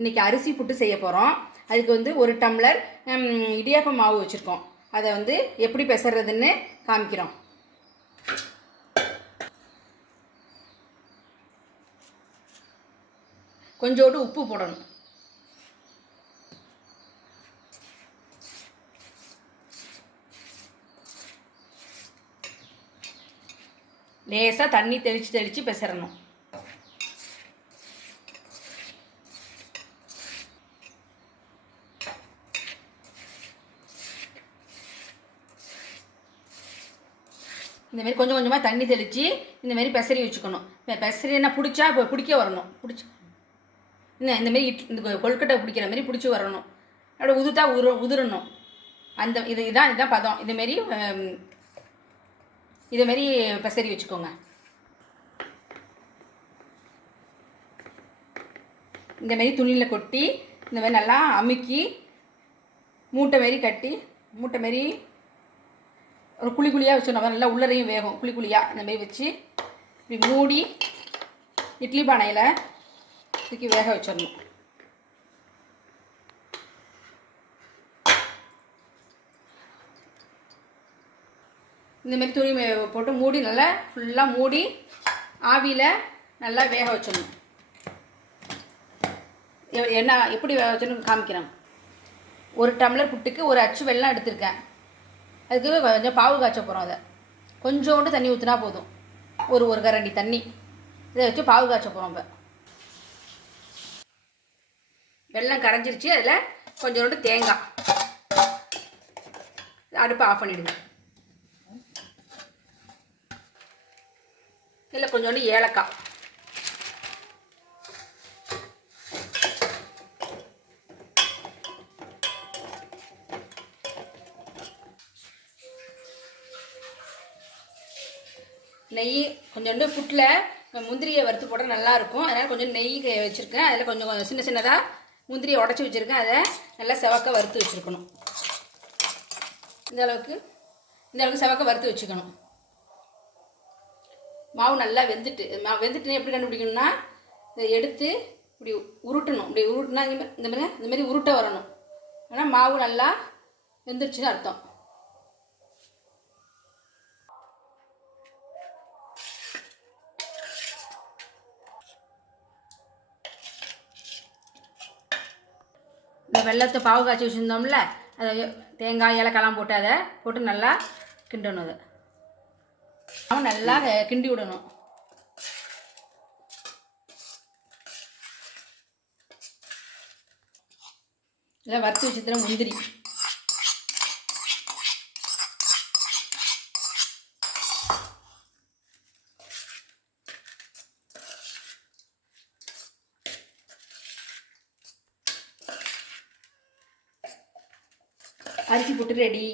இன்றைக்கி அரிசி புட்டு செய்ய போகிறோம். அதுக்கு வந்து 1 டம்ளர் இடியாப்ப மாவு வச்சுருக்கோம். அதை வந்து எப்படி பெசறதுன்னு காமிக்கிறோம். கொஞ்சோண்டு உப்பு போடணும். லேசாக தண்ணி தெளித்து பெசறணும். இந்தமாரி கொஞ்சம் கொஞ்சமாக தண்ணி தெளித்து இந்தமாரி பெசரி வச்சுக்கணும். பெசரினா பிடிச்சா இப்போ பிடிக்க வரணும். இந்தமாரி இந்த கொழுக்கட்டை பிடிக்கிற மாதிரி பிடிச்சி வரணும். அப்படியே உதிரணும். அந்த இதுதான் பதம். இதேமாரி பெசரி வச்சுக்கோங்க. இந்தமாரி துணியில் கொட்டி இந்தமாரி நல்லா அமுக்கி மூட்டை மாரி கட்டி மூட்டை மாரி ஒரு குழி குழியாக வச்சுக்கணும். நல்லா உள்ளரையும் வேகும். குழி குழியாக இந்தமாரி வச்சு இப்படி மூடி இட்லி பானையில் தூக்கி வேக வச்சிடணும். இந்தமாரி துணி போட்டு மூடி நல்லா ஃபுல்லாக மூடி ஆவியில் நல்லா வேக வச்சிடணும். எப்படி வேக வச்சோன்னு காமிக்கிறேன். 1 டம்ளர் புட்டுக்கு 1 அச்சு வெல்லம் எடுத்திருக்கேன். அதுக்கு கொஞ்சம் பாவு காய்ச்ச போகிறோம். அதை கொஞ்சோண்டு தண்ணி ஊற்றினா போதும். ஒரு கரண்டி தண்ணி இதை வச்சு பாவு காய்ச்ச போகிறோம். இப்போ வெல்லம் கரைஞ்சிருச்சு. அதில் கொஞ்சோண்டு தேங்காய். அடுப்பை ஆஃப் பண்ணிவிடுங்க. இதில் கொஞ்சோண்டு ஏலக்காய், நெய் கொஞ்சோண்டு. புட்டில் முந்திரியை வறுத்து போட்டால் நல்லாயிருக்கும். அதனால் கொஞ்சம் நெய் வச்சுருக்கேன். அதில் கொஞ்சம் சின்ன சின்னதாக முந்திரியை உடச்சி வச்சுருக்கேன். அதை நல்லா செவக்க வறுத்து வச்சுருக்கணும். இந்த அளவுக்கு செவக்க வறுத்து வச்சுக்கணும். மாவு நல்லா வெந்துட்டு எப்படி கண்டுபிடிக்கணும்னா, இதை எடுத்து இப்படி உருட்டணும். இப்படி உருட்டினா இந்த மாதிரி உருட்ட வரணும். ஆனால் மாவு நல்லா வெந்துருச்சுன்னு அர்த்தம். இந்த வெள்ளத்தை பாவு காய்ச்சி வச்சுருந்தோம்ல, அதை தேங்காய் ஏலக்காய்லாம் போட்டு அதை போட்டு நல்லா கிண்டணும். அதை நல்லா கிண்டி விடணும். இதில் வறுத்து வச்சுருக்கிற முந்திரி, அரிசி புட்டு ரெடி.